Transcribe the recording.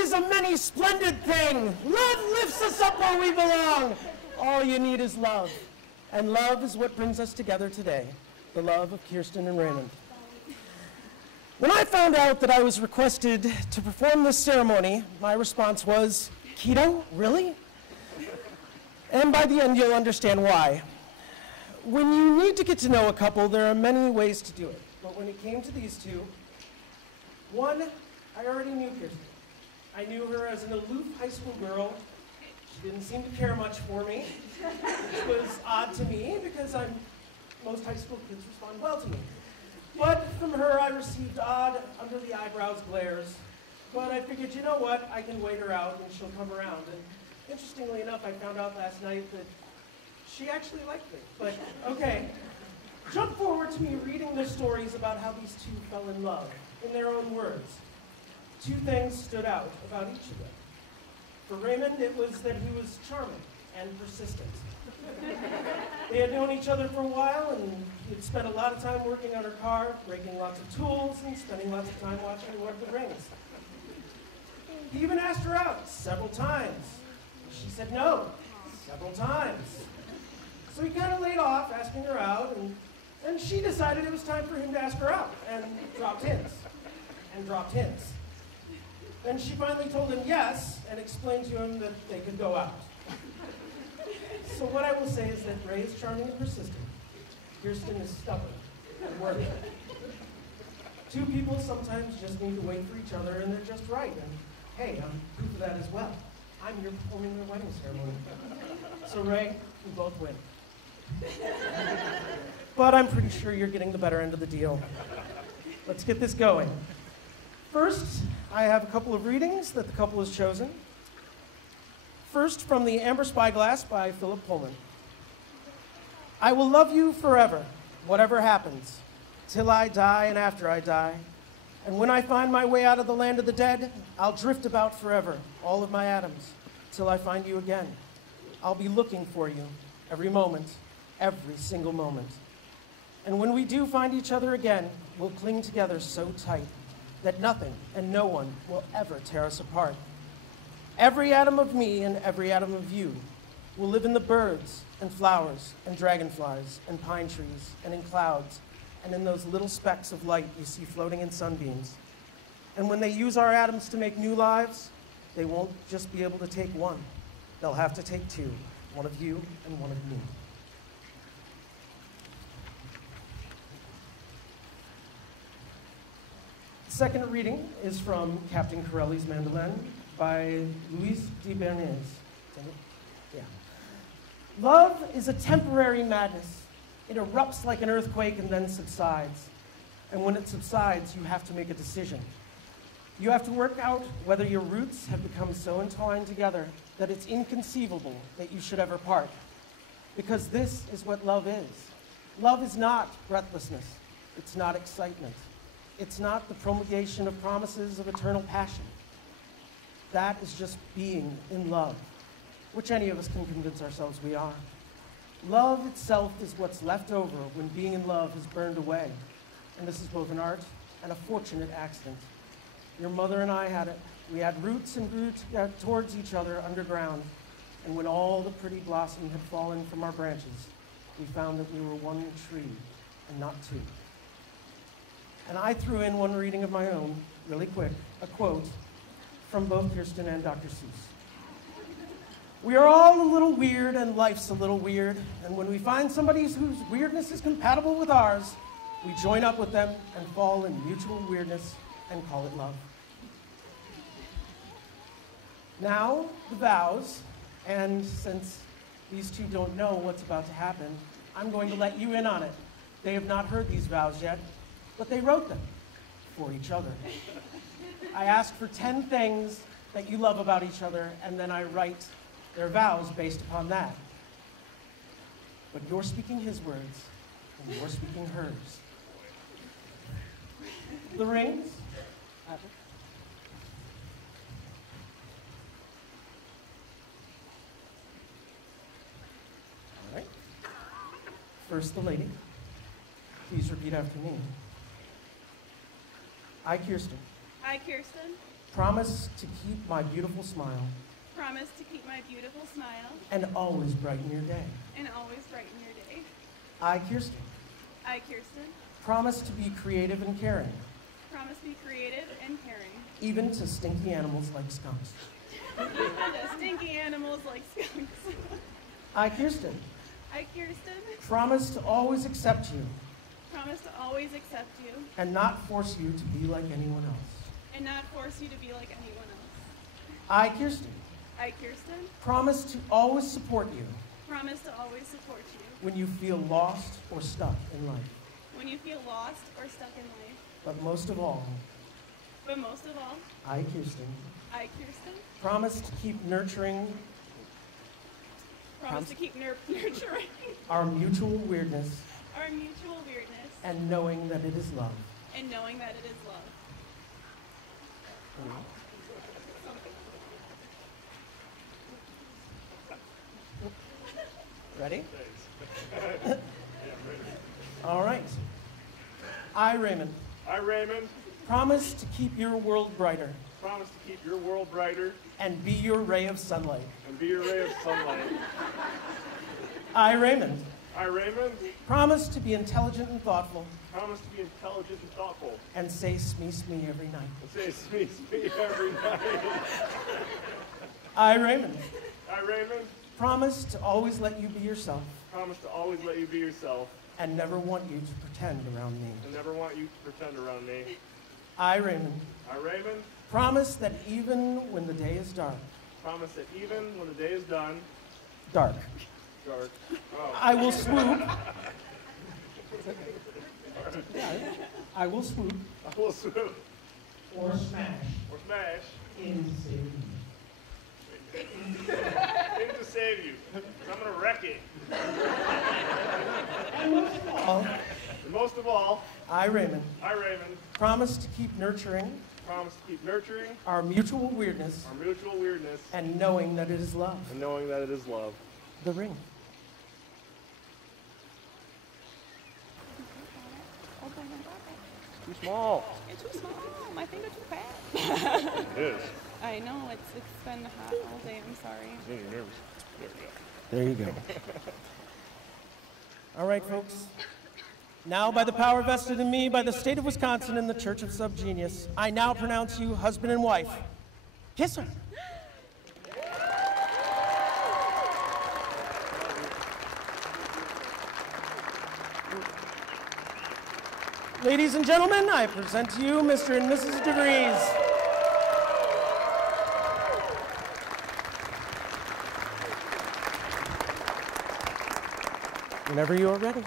is a many splendid thing. Love lifts us up where we belong. All you need is love. And love is what brings us together today. The love of Kirsten and Raymond. When I found out that I was requested to perform this ceremony, my response was, keto, really? And by the end, you'll understand why. When you need to get to know a couple, there are many ways to do it. But when it came to these two, one, I already knew Kirsten. I knew her as an aloof high school girl. She didn't seem to care much for me, which was odd to me because most high school kids respond well to me. But from her, I received odd, under the eyebrows glares. But I figured, you know what, I can wait her out and she'll come around. And interestingly enough, I found out last night that she actually liked me. But okay, jump forward to me reading their stories about how these two fell in love, in their own words. Two things stood out about each of them. For Raymond, it was that he was charming and persistent. They had known each other for a while, and he had spent a lot of time working on her car, breaking lots of tools, and spending lots of time watching Lord of the Rings. He even asked her out several times. She said no, several times. So he kind of laid off asking her out, and she decided it was time for him to ask her out, and dropped hints, and dropped hints. Then she finally told him yes, and explained to him that they could go out. So what I will say is that Ray is charming and persistent. Kirsten is stubborn and worthy. Two people sometimes just need to wait for each other, and they're just right. And hey, I'm proof of that as well. I'm here performing their wedding ceremony. So Ray, we both win. But I'm pretty sure you're getting the better end of the deal. Let's get this going. First, I have a couple of readings that the couple has chosen. First, from the Amber Spyglass by Philip Pullman. I will love you forever, whatever happens, till I die and after I die. And when I find my way out of the land of the dead, I'll drift about forever, all of my atoms, till I find you again. I'll be looking for you every moment, every single moment. And when we do find each other again, we'll cling together so tight that nothing and no one will ever tear us apart. Every atom of me and every atom of you will live in the birds and flowers and dragonflies and pine trees and in clouds and in those little specks of light you see floating in sunbeams. And when they use our atoms to make new lives, they won't just be able to take one. They'll have to take two, one of you and one of me. The second reading is from Captain Corelli's Mandolin by Louise de Bernays. Yeah. Love is a temporary madness. It erupts like an earthquake and then subsides. And when it subsides, you have to make a decision. You have to work out whether your roots have become so entwined together that it's inconceivable that you should ever part. Because this is what love is. Love is not breathlessness. It's not excitement. It's not the promulgation of promises of eternal passion. That is just being in love, which any of us can convince ourselves we are. Love itself is what's left over when being in love has burned away. And this is both an art and a fortunate accident. Your mother and I had it. We had roots and grew towards each other underground. And when all the pretty blossom had fallen from our branches, we found that we were one tree and not two. And I threw in one reading of my own, really quick, a quote from both Kirsten and Dr. Seuss. We are all a little weird, and life's a little weird. And when we find somebody whose weirdness is compatible with ours, we join up with them and fall in mutual weirdness and call it love. Now, the vows, and since these two don't know what's about to happen, I'm going to let you in on it. They have not heard these vows yet, but they wrote them for each other. I ask for 10 things that you love about each other, and then I write their vows based upon that. But you're speaking his words, and you're speaking hers. The rings. All right. First, the lady. Please repeat after me. I, Kirsten. I, Kirsten. Promise to keep my beautiful smile Promise to keep my beautiful smile and always brighten your day. and always brighten your day. I, Kirsten, I, Kirsten, promise to be creative and caring, promise to be creative and caring, even to stinky animals like skunks. even to stinky animals like skunks. I, Kirsten, I, Kirsten, promise to always accept you promise to always accept you and not force you to be like anyone else. and not force you to be like anyone else. I, Kirsten, I, Kirsten, promise to always support you promise to always support you when you feel lost or stuck in life. when you feel lost or stuck in life. But most of all, But most of all, I, Kirsten, I, Kirsten, promise to keep nurturing promise to keep nurturing our mutual weirdness our mutual weirdness and knowing that it is love. and knowing that it is love. Ready? All right. I, Raymond, I, Raymond, promise to keep your world brighter promise to keep your world brighter and be your ray of sunlight. and be your ray of sunlight. I, Raymond, I, Raymond, promise to be intelligent and thoughtful promise to be intelligent and thoughtful and say smee smee every night. and say sweet, sweet every night. I, Raymond, I, Raymond, promise to always let you be yourself promise to always let you be yourself and never want you to pretend around me. and never want you to pretend around me. I, Raymond, I, Raymond, promise that even when the day is dark, promise that even when the day is done, dark, dark, oh, I will swoop. I will swoop I will swoop or smash or smash in to save you. in to save you. 'Cause I'm going to wreck it. And most of all, And most of all, I, Raymond, I, Raymond, promise to keep nurturing promise to keep nurturing our mutual weirdness our mutual weirdness and knowing that it is love. and knowing that it is love. The ring. Too small. It's too small. My finger too fat. It is. I know, it's been hot all day. I'm sorry. You're nervous. There we go. There you go. All right, folks. Now, by the power vested in me by the state of Wisconsin and the Church of Subgenius, I now pronounce you husband and wife. Kiss her. Ladies and gentlemen, I present to you Mr. and Mrs. DeVries. Whenever you are ready.